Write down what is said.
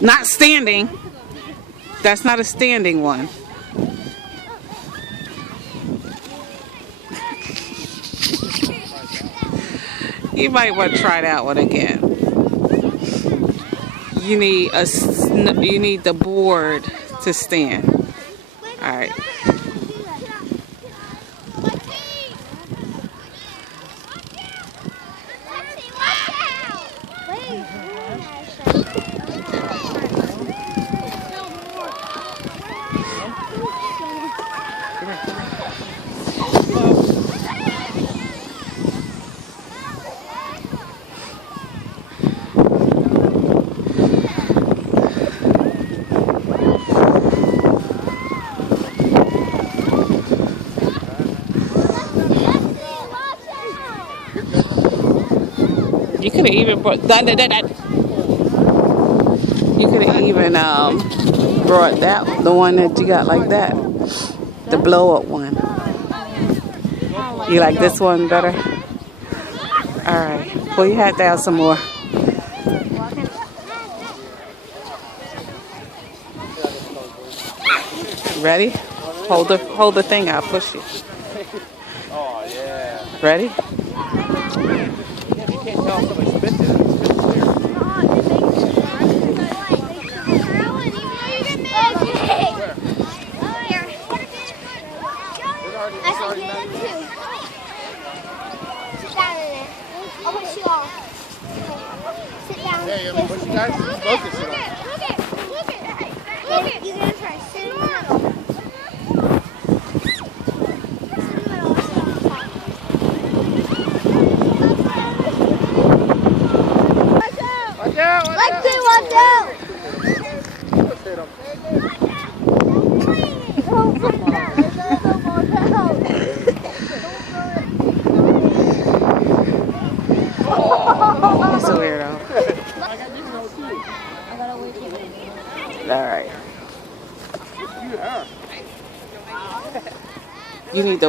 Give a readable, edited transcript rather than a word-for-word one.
Not standing. That's not a standing one. You might want to try that one again. You need the board to stand. All right. You could have even brought that. You could have even brought the one that you got like that, the blow up one. You like this one better? All right, pull your hat down some more. Ready? Hold the thing out. Push it. Oh yeah. Ready? You can't tell if somebody spits it. Hey, push you guys. Focus it on. You're gonna try sit in the middle. Watch out! Watch out! That's a weirdo. All right. You need the